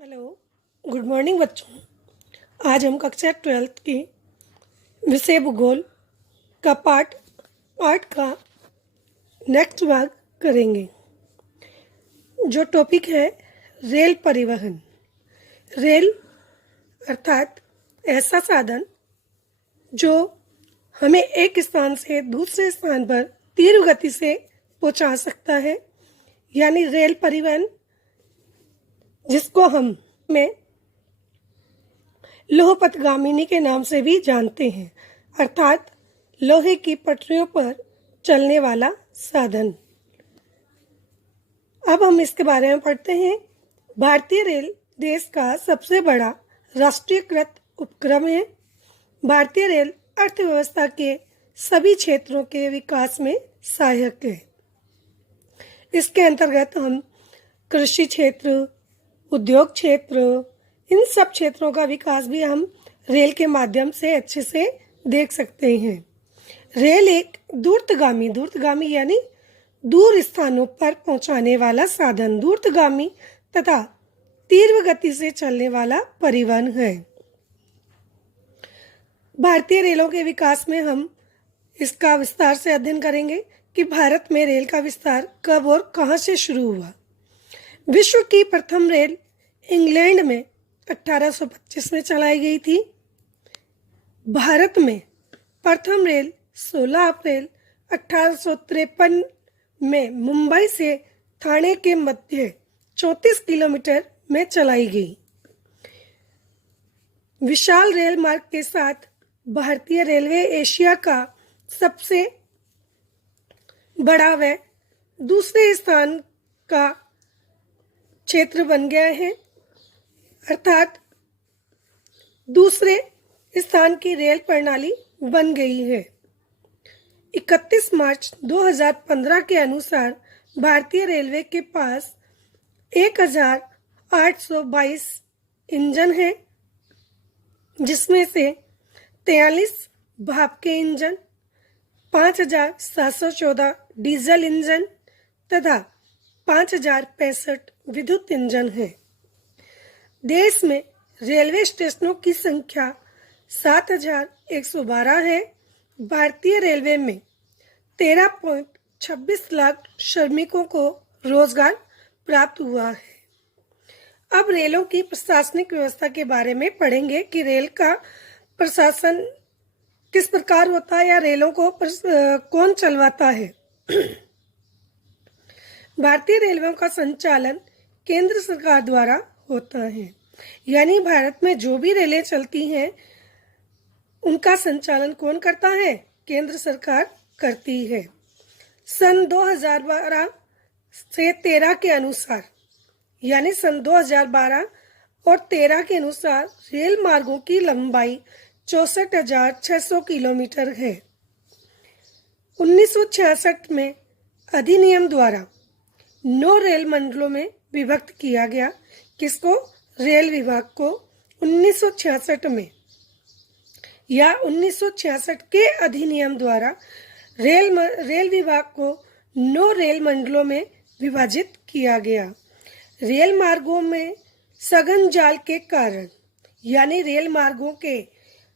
Hello, good morning बच्चों। आज हम कक्षा 12th की विषय भूगोल का पाठ 8 का नेक्स्ट भाग करेंगे। जो टॉपिक है रेल परिवहन। रेल अर्थात ऐसा साधन जो हमें एक स्थान से दूसरे स्थान पर तीव्र गति से पहुंचा सकता है, यानी रेल परिवहन, जिसको हम में लोहपथगामिनी के नाम से भी जानते हैं, अर्थात लोहे की पटरियों पर चलने वाला साधन। अब हम इसके बारे में पढ़ते हैं। भारतीय रेल देश का सबसे बड़ा राष्ट्रीयकृत उपक्रम है। भारतीय रेल अर्थव्यवस्था के सभी क्षेत्रों के विकास में सहायक है। इसके अंतर्गत हम कृषि क्षेत्र, उद्योग क्षेत्र, इन सब क्षेत्रों का विकास भी हम रेल के माध्यम से अच्छे से देख सकते हैं। रेल एक दूरगामी यानी दूर स्थानों पर पहुंचाने वाला साधन, दूरगामी तथा तीव्र गति से चलने वाला परिवहन है। भारतीय रेलों के विकास में हम इसका विस्तार से अध्ययन करेंगे कि भारत में रेल का विस्तार कब और कहां से शुरू हुआ। विश्व की प्रथम रेल इंग्लैंड में 1825 में चलाई गई थी। भारत में प्रथम रेल 16 अप्रैल 1853 में मुंबई से ठाणे के मध्य 34 किलोमीटर में चलाई गई। विशाल रेल मार्ग के साथ भारतीय रेलवे एशिया का सबसे बड़ा व दूसरे स्थान का क्षेत्र बन गया है, अर्थात दूसरे स्थान की रेल प्रणाली बन गई है। 31 मार्च 2015 के अनुसार भारतीय रेलवे के पास 1822 इंजन है, जिसमें से 43 भाप के इंजन, 5714 डीजल इंजन तथा 5065 विद्युत इंजन है। देश में रेलवे स्टेशनों की संख्या 7112 है। भारतीय रेलवे में 13.26 लाख श्रमिकों को रोजगार प्राप्त हुआ है। अब रेलों की प्रशासनिक व्यवस्था के बारे में पढ़ेंगे कि रेल का प्रशासन किस प्रकार होता है या रेलों को कौन चलवाता है। भारतीय रेलवे का संचालन केंद्र सरकार द्वारा होता है, यानी भारत में जो भी रेलें चलती हैं उनका संचालन कौन करता है? केंद्र सरकार करती है। सन 2012 से 13 के अनुसार, यानी सन 2012 और 13 के अनुसार रेल मार्गों की लंबाई 64,600 किलोमीटर है। 1966 में अधिनियम द्वारा 9 रेल मंडलों में विभक्त किया गया। किसको? रेल विभाग को 1966 में, या 1966 के अधिनियम द्वारा रेल विभाग को 9 रेल मंडलों में विभाजित किया गया। रेल मार्गों में सघन जाल के कारण, यानी रेल मार्गों के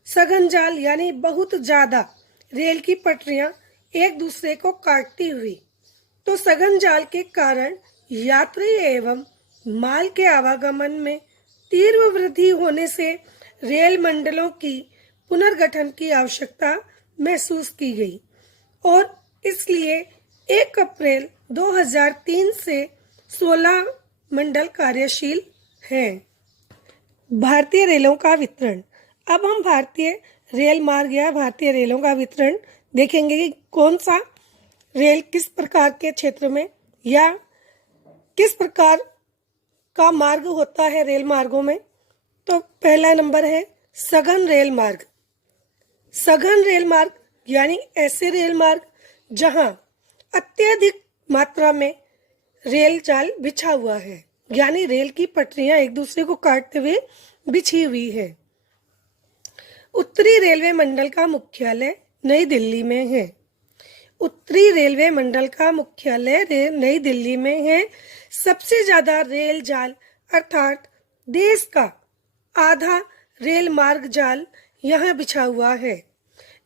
सघन जाल यानी बहुत ज्यादा रेल की पटरियां एक दूसरे को काटती हुई, तो सघन जाल के कारण यात्री एवं माल के आवागमन में तीव्र वृद्धि होने से रेल मंडलों की पुनर्गठन की आवश्यकता महसूस की गई और इसलिए 1 अप्रैल 2003 से 16 मंडल कार्यशील हैं। भारतीय रेलों का वितरण। अब हम भारतीय रेल मार्ग या भारतीय रेलों का वितरण देखेंगे कि कौन सा रेल किस प्रकार के क्षेत्र में या किस प्रकार का मार्ग होता है रेल मार्गों में। तो पहला नंबर है सघन रेल मार्ग। सघन रेल मार्ग यानी ऐसे रेल मार्ग जहां अत्यधिक मात्रा में रेल जाल बिछा हुआ है, यानी रेल की पटरियां एक दूसरे को काटते हुए बिछी हुई है। उत्तरी रेलवे मंडल का मुख्यालय नई दिल्ली में है। उत्तरी रेलवे मंडल का मुख्यालय नई दिल्ली में है। सबसे ज्यादा रेल जाल अर्थात देश का आधा रेल मार्ग जाल यहाँ बिछा हुआ है,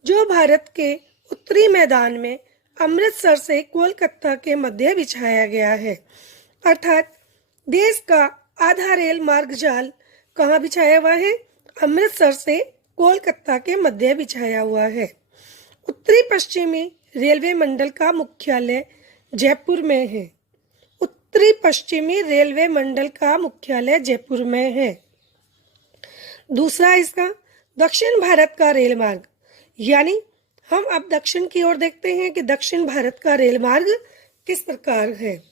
जो भारत के उत्तरी मैदान में अमृतसर से कोलकाता के मध्य बिछाया गया है। अर्थात देश का आधा रेल मार्ग जाल कहाँ बिछाया हुआ है? अमृतसर से कोलकाता के मध्य बिछाया हुआ है। उत्तरी पश्चिमी रेलवे मंडल का मुख्यालय जयपुर में है। उत्तरी पश्चिमी रेलवे मंडल का मुख्यालय जयपुर में है। दूसरा इसका दक्षिण भारत का रेल मार्ग, यानी हम अब दक्षिण की ओर देखते हैं कि दक्षिण भारत का रेल मार्ग किस प्रकार है।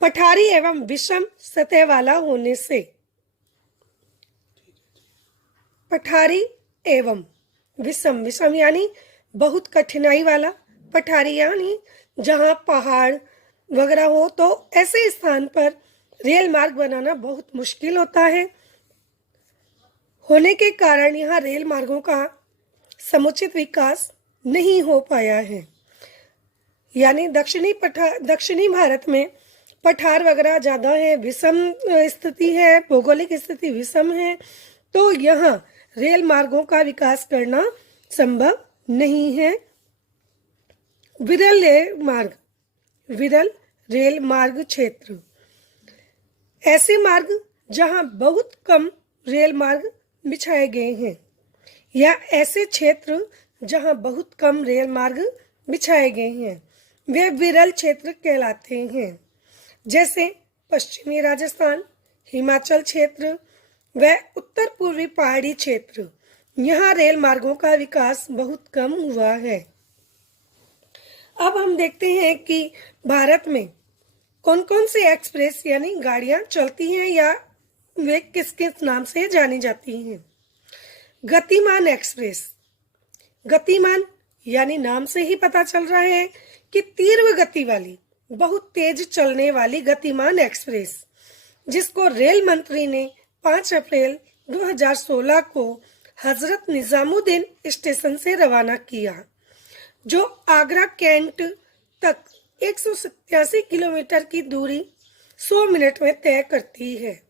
पठारी एवं विषम सतह वाला होने से, पठारी एवं विषम, विषम यानी बहुत कठिनाई वाला, पठारी यानी जहाँ पहाड़ वगैरह हो, तो ऐसे स्थान पर रेल मार्ग बनाना बहुत मुश्किल होता है। होने के कारण यहाँ रेल मार्गों का समुचित विकास नहीं हो पाया है। यानी दक्षिणी भारत में पठार वगैरह ज्यादा है, विषम स्थिति है, भौगोलिक स्थिति विषम है, तो यहाँ रेल मार्गों का विकास करना संभव नहीं है। विरल रेल मार्ग क्षेत्र, ऐसे मार्ग जहां बहुत कम रेल मार्ग बिछाए गए हैं, या ऐसे क्षेत्र जहां बहुत कम रेल मार्ग बिछाए गए हैं, वे विरल क्षेत्र कहलाते हैं। जैसे पश्चिमी राजस्थान, हिमाचल क्षेत्र व उत्तर पूर्वी पहाड़ी क्षेत्र, यहाँ रेल मार्गों का विकास बहुत कम हुआ है। अब हम देखते हैं कि भारत में कौन कौन से एक्सप्रेस यानी गाड़ियां चलती हैं या वे किस किस नाम से जानी जाती हैं। गतिमान एक्सप्रेस, गतिमान यानी नाम से ही पता चल रहा है कि तीव्र गति वाली, बहुत तेज चलने वाली गतिमान एक्सप्रेस, जिसको रेल मंत्री ने 5 अप्रैल 2016 को हजरत निजामुद्दीन स्टेशन से रवाना किया, जो आगरा कैंट तक 187 किलोमीटर की दूरी 100 मिनट में तय करती है।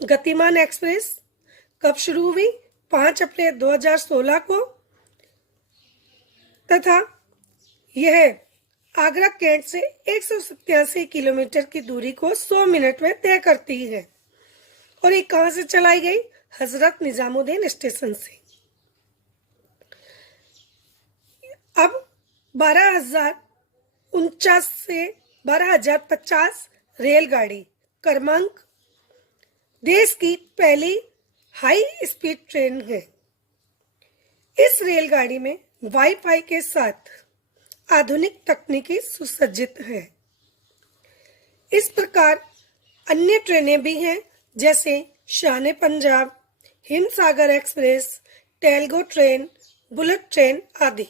गतिमान एक्सप्रेस कब शुरू हुई? 5 अप्रैल 2016 को, तथा यह आगरा कैंट से 187 किलोमीटर की दूरी को 100 मिनट में तय करती है। और ये कहां से चलाई गई? हजरत निजामुद्दीन स्टेशन से। अब 12,049 से 12,050 रेलगाड़ी क्रमांक देश की पहली हाई स्पीड ट्रेन है। इस रेलगाड़ी में वाईफाई के साथ आधुनिक तकनीकी सुसज्जित है। इस प्रकार अन्य ट्रेनें भी हैं, जैसे Shan Punjab, Himsagar express, Talgo train, bullet train आदि।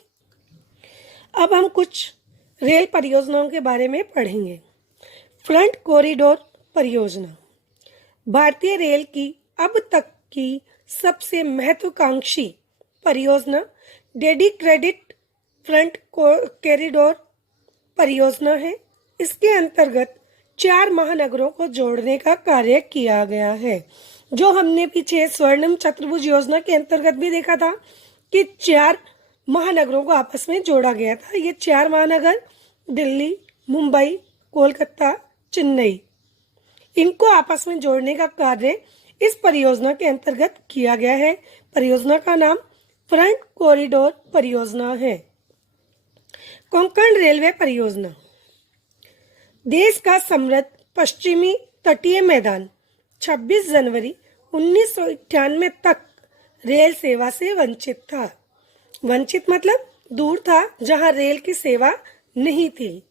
अब हम कुछ रेल परियोजनाओं के बारे में पढ़ेंगे। फ्रंट कॉरिडोर परियोजना भारतीय रेल की अब तक की सबसे महत्वाकांक्षी परियोजना डेडिकेटेड फ्रंट कॉरिडोर परियोजना है। इसके अंतर्गत 4 महानगरों को जोड़ने का कार्य किया गया है, जो हमने पीछे स्वर्णिम चतुर्भुज योजना के अंतर्गत भी देखा था कि 4 महानगरों को आपस में जोड़ा गया था। ये 4 महानगर दिल्ली, मुंबई, कोलकाता, चेन्नई, इनको आपस में जोड़ने का कार्य इस परियोजना के अंतर्गत किया गया है। परियोजना का नाम फ्रंट कॉरिडोर परियोजना है। कोंकण रेलवे परियोजना देश का समृद्ध पश्चिमी तटीय मैदान 26 जनवरी 1998 तक रेल सेवा से वंचित था। वंचित मतलब दूर था, जहां रेल की सेवा नहीं थी।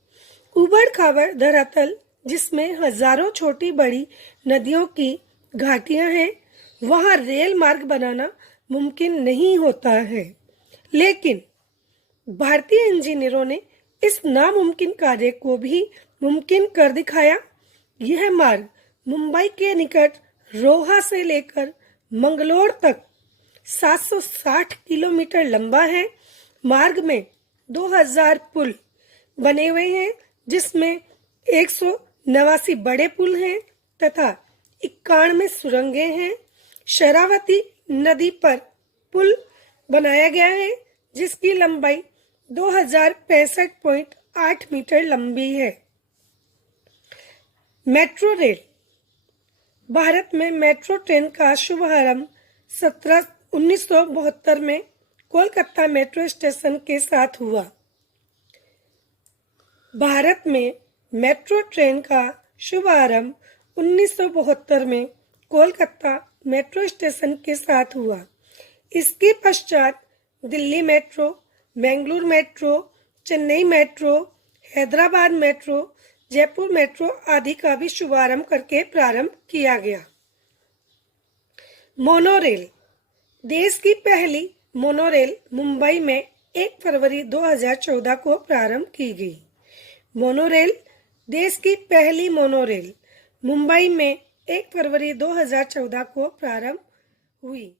उबड़ खाबड़ धरातल, जिसमें हजारों छोटी बड़ी नदियों की घाटियां हैं, वहां रेल मार्ग बनाना मुमकिन नहीं होता है। लेकिन भारतीय इंजीनियरों ने इस नामुमकिन कार्य को भी मुमकिन कर दिखाया। यह मार्ग मुंबई के निकट रोहा से लेकर मंगलोर तक 760 किलोमीटर लंबा है। मार्ग में 2000 पुल बने हुए हैं, जिसमें 189 बड़े पुल हैं तथा 91 सुरंगें हैं। शरावती नदी पर पुल बनाया गया है जिसकी लंबाई 2065.8 मीटर लंबी है। Metro rail. भारत में मेट्रो ट्रेन का शुभारंभ 1972 में कोलकाता मेट्रो स्टेशन के साथ हुआ। भारत में मेट्रो ट्रेन का शुभारंभ 1972 में कोलकाता मेट्रो स्टेशन के साथ हुआ। इसके पश्चात Delhi metro, Bengaluru metro, Chennai metro, Hyderabad metro, Jaipur metro आदि का भी शुभारंभ करके प्रारंभ किया गया। मोनोरेल। देश की पहली मोनोरेल मुंबई में 1 फरवरी 2014 को प्रारंभ की गई। मोनोरेल। देश की पहली मोनोरेल मुंबई में 1 फरवरी 2014 को प्रारंभ हुई।